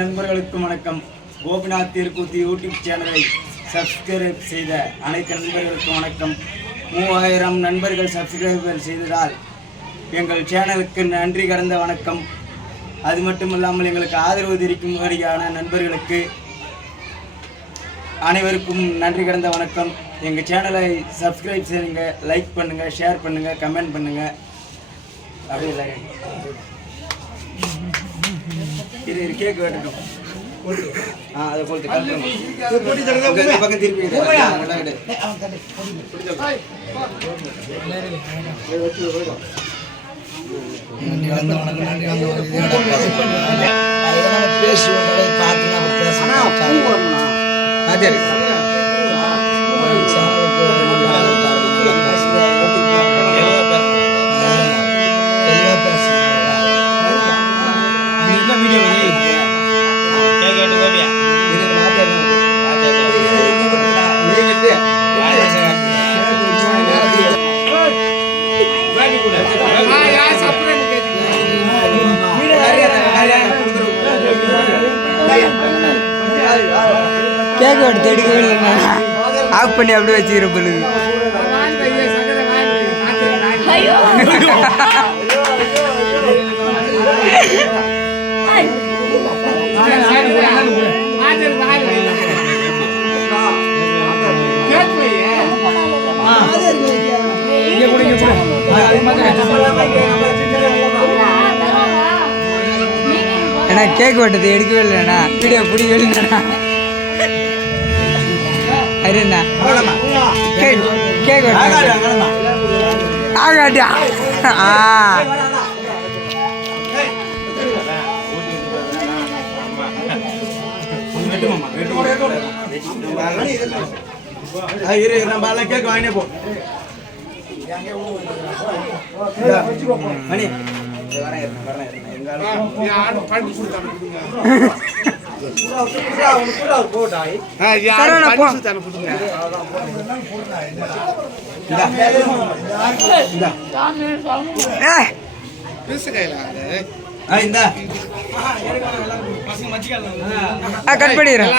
நண்பர்களுக்கும் வணக்கம். கோபிநாத் திருக்கூத்தி யூடியூப் சேனலை சப்ஸ்கிரைப் செய்த அனைத்து நண்பர்களுக்கும் வணக்கம். 3000 நண்பர்கள் சப்ஸ்கிரைபர் செய்ததால் எங்கள் சேனலுக்கு நன்றி கடந்த வணக்கம். அது மட்டும் இல்லாமல் எங்களுக்கு ஆதரவு தெரிவிக்கும்படியான நண்பர்களுக்கு அனைவருக்கும் நன்றி கடந்த வணக்கம். எங்கள் சேனலை சப்ஸ்கிரைப் செய்யுங்க, லைக் பண்ணுங்கள், ஷேர் பண்ணுங்கள், கமெண்ட் பண்ணுங்கள். அப்படி இல்லை இது கேக் வேட்டும். அதை போட்டு பக்கம் திருப்பி கேக் எடுத்து எடுக்கவே இல்லை. ஆஃப் பண்ணி அப்படியே வச்சுக்கிற பொழுது ஏன்னா கேக் வெட்டது எடுக்கவே இல்லைண்ணா. வீடியோ பிடிக்கவே இல்லைண்ணா. அருண்ணா கேக் கேக் ஆகாட்டியா கேக் வாங்கினே போ மணி கட் பண்ணிடுறேன்.